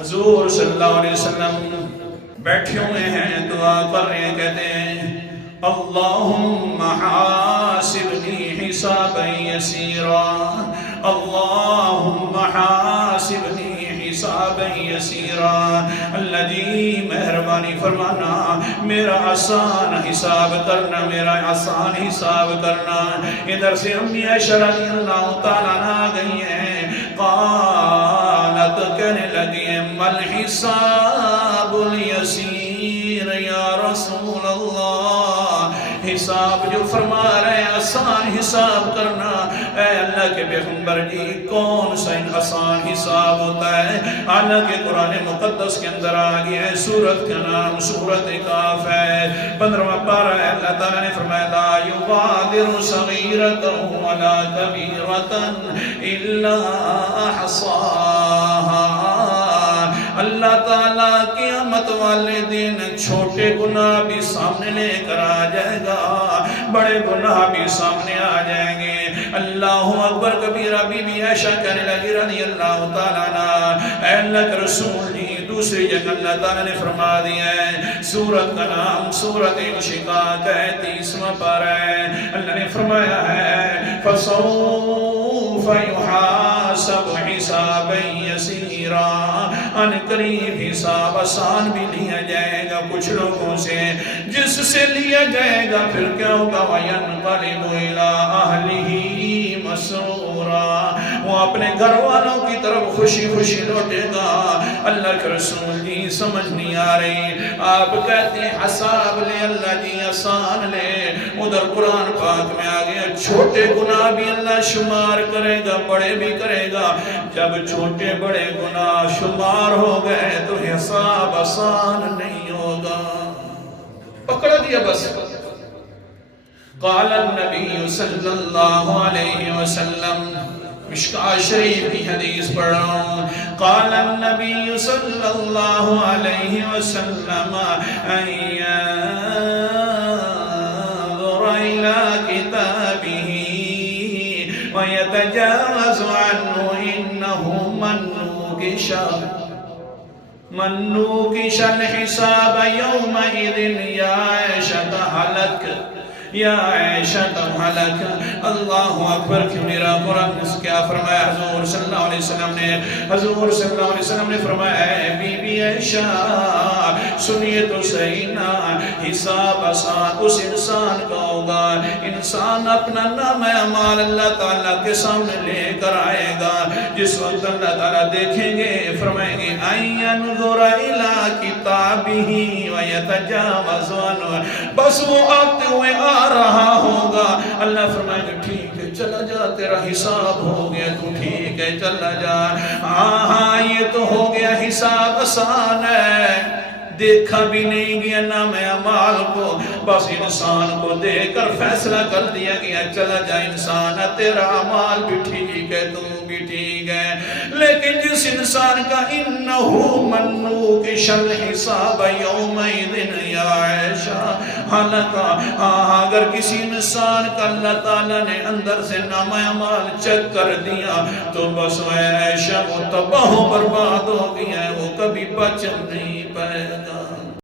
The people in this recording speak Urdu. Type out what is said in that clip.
حضور صلی اللہ علیہ وسلم بیٹھے ہوئے ہیں، دعا کر رہے ہیں، کہتے ہیں اللہم حاسبنی حسابا یسیرا، اللہم حاسبنی حسابا یسیرا، اللہ جی مہربانی فرمانا میرا آسان حساب کرنا، میرا آسان حساب کرنا۔ ادھر سے امی عائشہ رضی اللہ تعالیٰ آ گئی ہیں، قالت کہنے لگی ہیں مل حساب الیسیر یا رسول اللہ، حساب جو فرما رہے ہیں آسان حساب کرنا، اے اللہ کے پیغمبر جی کون سا آسان حساب ہوتا ہے؟ حالانکہ قرآن مقدس کے اندر آگیا ہے، سورت کا نام سورت کاف ہے، 15واں پارہ ہے، اللہ تعالیٰ نے فرمایا لا یغادر صغیرۃ ولا کبیرۃ الا احصاها۔ اللہ تعالیٰ قیامت والے دن چھوٹے گناہ بھی سامنے لے کر آ جائے گا، بڑے گناہ بھی سامنے آ جائیں گے۔ اللہ اکبر کبیرہ۔ بی بی عائشہ کہنے لگی رضی اللہ تعالیٰ عنہ، اے اللہ کے رسول جی دوسری جگہ اللہ تعالیٰ نے فرما دیا ہے، سورت کا نام سورت انشقاق ہے، 30واں پارہ ہے، اللہ نے فرمایا ہے فَسَوْفَ يُحَاسَبُ حِسَابًا يَسِيرًا، ان قریب حساب آسان بھی لیا جائے گا کچھ لوگوں سے، جس سے لیا جائے گا پھر کیا ہوگا وَيَنْقَلِبُ إِلَىٰ أَهْلِهِ مَسْرُورًا، وہ اپنے گھر والوں کی طرف خوشی خوشی لوٹے گا۔ اللہ کے رسول جی سمجھ نہیں آ رہی، آپ کہتے ہیں حساب لے اللہ جی آسان لے، ادھر قرآن پاک میں آگے چھوٹے گناہ بھی اللہ شمار کرے گا، بڑے بھی کرے گا۔ جب چھوٹے بڑے گناہ شمار ہو گئے تو حساب آسان نہیں ہوگا، پکڑ دیا بس۔ قال النبی صلی اللہ علیہ وسلم، مشکاہ شریف کی حدیث پڑھ رہا ہوں، قال النبی صلی اللہ علیہ وسلم ان ينظر الى کتابه ويتجاوز عنه انه منوکش الحساب یومئذ یا عائشہ حلق، یا عائشہ حلق۔ اللہ اکبر کبیرہ۔ قرآن کیا فرمایا حضور صلی اللہ علیہ وسلم نے؟ حضور صلی اللہ علیہ وسلم نے فرمایا ہے بی بی عائشہ سنیے تو صحیح نا، حساب آسان اس انسان کا ہوگا، انسان اپنا نام اعمال اللہ تعالیٰ کے سامنے لے کر آئے گا، جس وقت اللہ تعالیٰ دیکھیں گے فرمائیں گے ان ينظر الى کتابه ويتجاوز عنه، بس وہ آتے ہوئے آ رہا ہوگا، اللہ فرمائے گا ٹھیک ہے چلا جا، تیرا حساب ہو گیا، تو ٹھیک ہے چلا جا، ہاں یہ تو ہو گیا حساب آسان ہے، دیکھا بھی نہیں گیا نام اعمال کو، بس انسان کو دیکھ کر فیصلہ کر دیا گیا چلا جا انسان، تیرا اعمال بھی ٹھیک ہے، تو بھی ٹھیک ہے۔ لیکن جس انسان کا انہو منوکش الحساب یومئذ یا عائشہ حلقہ، اگر کسی انسان کا اللہ تعالیٰ نے اندر سے نام اعمال چیک کر دیا تو بس عائشہ وہ تباہ و برباد ہو گیا ہے، وہ کبھی بچ نہیں پائے گا۔